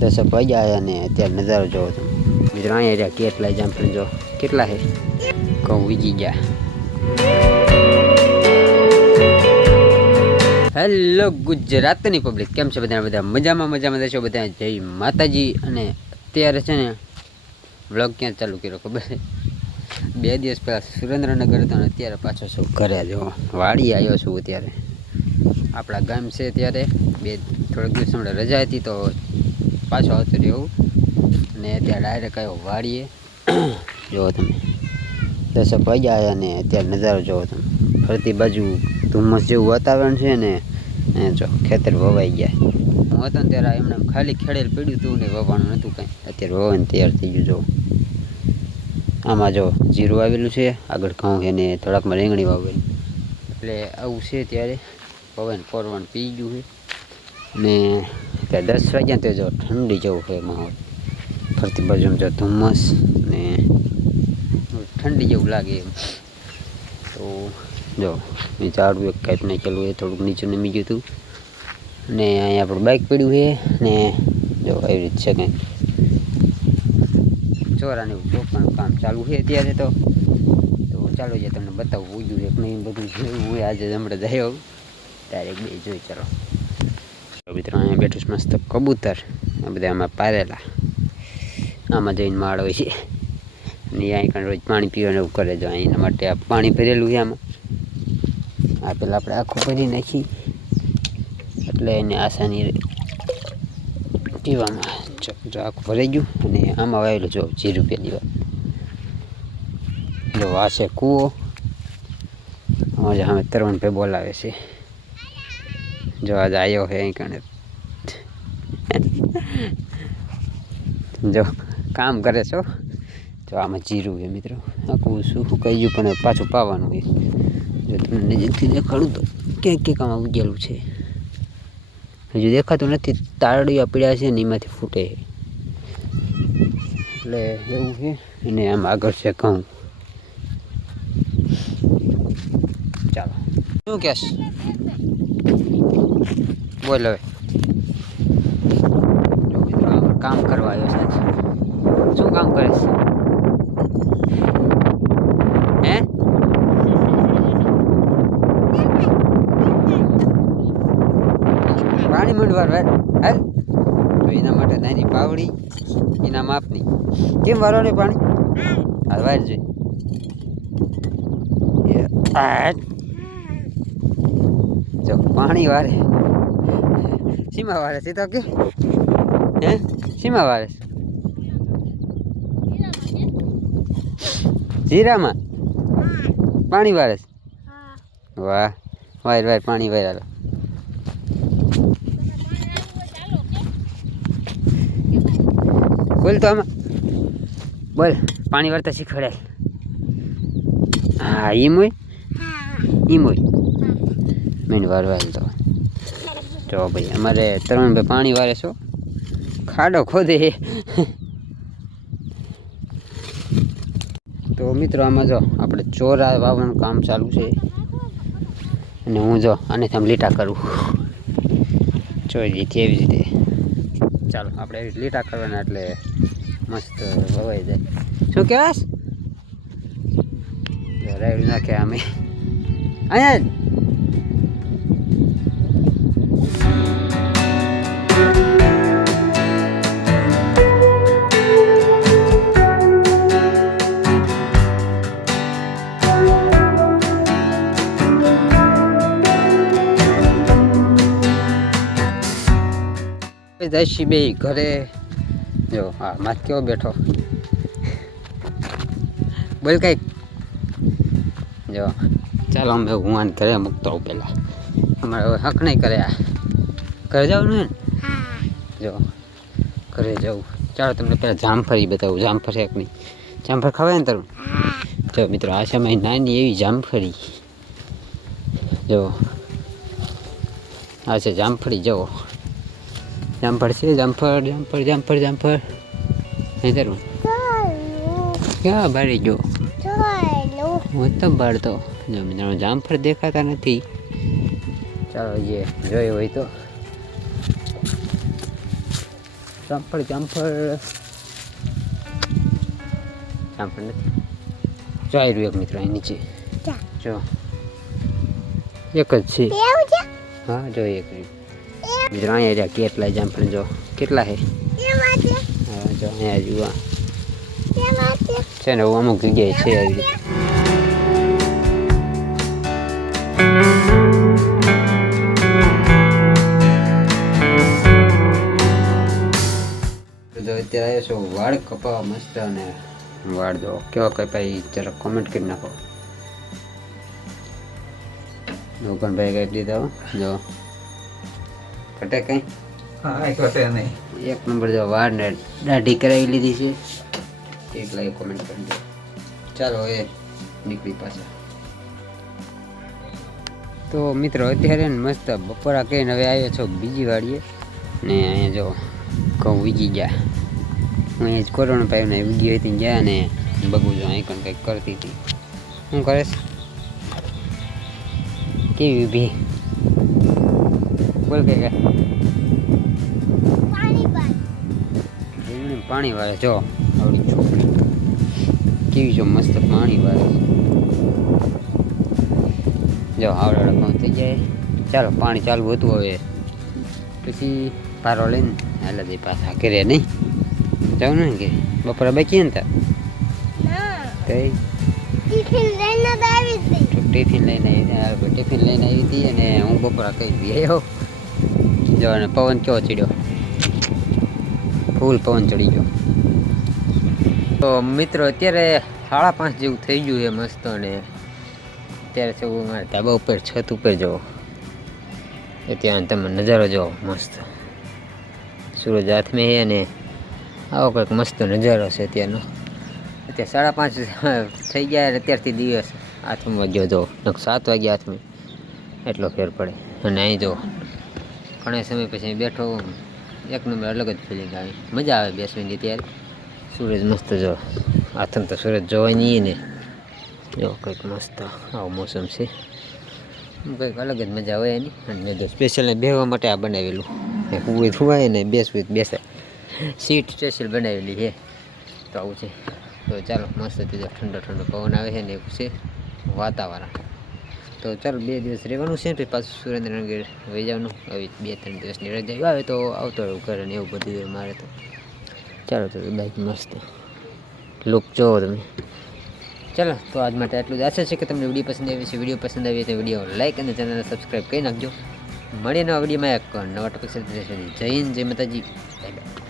10 વાગ્યા અને અત્યારે નજારો જોવો તમે મિત્રો. અહીંયા રહ્યા કેટલા જામફળ જો કેટલા છે ઘઉં વીજી ગયા. હેલો ગુજરાતની પબ્લિક, કેમ છે બધા મજામાં દેશો બધા. જય માતાજી. અને અત્યારે છે ને વ્લોગ ક્યાં ચાલુ કર્યો ખબર છે? 2 દિવસ પહેલાં સુરેન્દ્રનગર હતો ને અત્યારે પાછો શું ઘરે જો વાડી આવ્યો છું. અત્યારે આપણા ગામ છે ત્યારે થોડાક દિવસ હમણાં રજા હતી તો પાછો આવતો રહ્યો અને અત્યારે ડાયરેક્ટ આવ્યો વાડીએ. જુઓ તમે 10 વાગ્યા અને અત્યારે નજારો જોવો તમે. ફરતી બાજુ ધુમ્મસ જેવું વાતાવરણ છે ને જો ખેતર વવાઈ ગયા. હું હતો ને ત્યારે એમને ખાલી ખેડેલ પડ્યું હતું ને વવાણું નહોતું કાંઈ. અત્યારે વવાઈને તૈયાર થઈ ગયું. જો આમાં જો જીરું આવેલું છે, આગળ ઘઉં છે ને થોડાકમાં રીંગણી વાવેલી. એટલે આવું છે ત્યારે પવન પરવણ પી ગયું છે ને ત્યાં 10 વાગ્યા તો જો ઠંડી જેવું છે માહોલ. ફરતી બાજુ જો ધુમ્મસ ને ઠંડી જેવું લાગે એમ. તો જો મેં ઝાડવું એક કાંઈ નાખેલું એ થોડુંક નીચે નમી ગયું હતું ને અહીંયા આપણું બાઇક પડ્યું છે ને જો એવી રીત છે કંઈક ચોરાને એવું ચોપાનું કામ ચાલુ છે અત્યારે. તો ચાલો જે તમને બતાવું ઉજ્યું એક નહીં બધું જોયું. હું આજે હમણાં જયો ડાયરેક્ટ બે જોઈ. ચાલો મિત્રો, અહીંયા બેઠું છે મસ્ત કબૂતર. આ બધા આમાં પારેલા આમાં જઈને માળ હોય છે ને અહીં કાંઈ રોજ પાણી પીવાનું એવું કરે. જો એના માટે આ પાણી ભરેલું છે આમાં. આ પેલા આપણે આખું ભરી નાખી એટલે એને આસાની પીવામાં. જો આખું ભરાઈ ગયું અને આમાં વાવેલું જો જીરું પહેલી વાર. જો આ છે કૂવો. આમાં અમે તરવણભાઈ બોલાવે છે. જો આજે આવ્યો છે અહીં કણે જો કામ કરે છો. જો આમાં જીરું છે મિત્રો. આખું શું કહી ગયું પણ પાછું પાવાનું છે. જો તમને નજીકથી દેખાડું તો ક્યાંક આમાં ઉગેલું છે. હજુ દેખાતું નથી. તાળડિયા પીળ્યા છે ને એમાંથી ફૂટે એટલે એવું છે. અને આમ આગળ છે ઘઉં. ચાલો શું કહેશ બોલ હવે. જો મિત્રો આમાં કામ કરવા આવ્યો છે. શું કામ કરે છે? હે પાણી મંડવાર હાલ હાલ. તો એના માટે નાની પાવડી એના માપની. કેમ વારવાની પાણી? હાલ વાર જોઈ. જો પાણી વારે. સીમા વારે છે તો કે હે સીમા વારે જીરામાં પાણી વારે છે. વાહ વાયર વાયર પાણી વાયર. બોલ તો આમાં બોલ પાણી વારતા શીખવાડે. હા એમ હોય મેં વારવાયેલ તો. જો ભાઈ અમારે તરણભાઈ પાણી વારે છો. ખાડો ખોદે. તો મિત્રો આમાં જો આપણે ચોરા વાવવાનું કામ ચાલુ છે અને હું જો આને આમ લીટા કરું. જોઈ રીતે એવી રીતે. ચાલો આપણે એવી લીટા કરવાના એટલે મસ્ત વવાઈ જાય. શું કહેવાસ? રાયડું નાખે અમે અહીંયા. જઈશી બે ઘરે. જો હા માથ કેવો બેઠો. બોલ કઈક. જો ચાલો અમે હું આને ઘરે મૂકતો હોઉં પહેલાં. અમારે હવે હક નહીં કરે. આ ઘરે જવાનું ને? જો ઘરે જવું. ચાલો તમને પહેલાં જામફળી બતાવું. જામફળ એક નહીં જામફળ ખવાય ને તરું. જો મિત્રો આ સમય નાની એવી જામફળી. જો આ છે જામફળી. જુઓ જામફળ છે. જામફળ નહીં તરું ક્યાં બાળી ગયો? હું તો બાળતો. જો મિત્રો જામફળ દેખાતા નથી. ચાલો જે જોયું હોય તો જામફળ નથી જો આવી રહ્યું એક મિત્ર અહીં નીચે જો એક જ છે હા જો એક મિત્રો અહીંયા રહ્યા કેટલા જામફળ જો કેટલા છે હા જો અહીંયા જુઓ છે ને અમુક જગ્યાએ છે આવી રીતે અત્યારે આવ્યો છો વાળ કપાવા મસ્ત અને વાળ જો કેવા કપાય જરા કોમેન્ટ કરી નાખો લોકોનભાઈ કાપી દીધા જો કટે કઈ હા કટે નહીં એક નંબર જો વાળ ને દાઢી કરાવી લીધી છે એટલા કોમેન્ટ કરી દો ચાલો એ નીકળી પાછા તો મિત્રો અત્યારે ને મસ્ત બપોરા કહીને હવે આવ્યો છો બીજી વાડીએ ને અહીંયા જો ઘઉં વીજી ગયા હું અહીંયા જ કોરોના પાઈને વીજી હતી ગયા ને બગું જો અહીં પણ કંઈક કરતી હતી શું કરે છે કેવી ઊભી બોલ કે પાણી વાળે જો આવડી છોકરી કેવી જો મસ્ત પાણી વાળે જો આવડા ઘઉં થઈ જાય ચાલો પાણી ચાલુ હતું હવે પછી પારો લઈને હાલ દે પાછા ઘરે નહીં જાઉં ને કે બપોરે બાકી ને તાર ટિફિન લઈને આવી હતી અને હું બપોરા કહી આવ્યો જો અને પવન કેવો ચડ્યો ફૂલ પવન ચડી ગયો તો મિત્રો અત્યારે 5:30 જેવું થઈ ગયું છે મસ્ત અને અત્યારે છે મારા ધાબા ઉપર છત ઉપર જુઓ ત્યાં તમે નજારો જુઓ મસ્ત સૂરજ હાથમાં છે અને આવો કંઈક મસ્ત નજારો છે ત્યાંનો અત્યારે 5:30 થઈ ગયા અત્યારથી દિવસ હાથમાં વાગ્યો જો 7 વાગ્યા હાથમાં એટલો ફેર પડે અને અહીં જો ઘણા સમય પછી બેઠો એક નંબર અલગ જ ફિલિંગ આવી મજા આવે બેસવાની ત્યારે સૂરજ મસ્ત જો હાથમ તો સૂરજ જોવાય નહીં ને જો કંઈક મસ્ત આવો મોસમ છે કંઈક અલગ જ મજા આવે એની અને જો સ્પેશિયલ બેસવા માટે આ બનાવેલું ઉભી થવાય ને બેસવું બેસાય સીટ સ્પેશિયલ બનાવેલી છે તો આવું છે તો ચાલો મસ્ત ઠંડો ઠંડો પવન આવે છે ને એવું છે વાતાવરણ તો ચાલો 2 દિવસ રહેવાનું છે પછી પાછું સુરેન્દ્રનગર વહી જવાનું આવી 2-3 દિવસની રજા આવે તો આવતો રહું ઘરે ને એવું બધું મારે તો ચાલો તો બાઈક મસ્ત લુક જોવો તમે ચાલો તો આજ માટે આટલું જ આશા છે કે તમને વિડીયો પસંદ આવી છે વિડીયો પસંદ આવી તો વિડીયો લાઈક અને ચેનલને સબસ્ક્રાઈબ કરી નાખજો મળીએ નવા વિડીયોમાં એક નવા ટોપિક સાથે જય હિન્દ જય માતાજી બાય બાય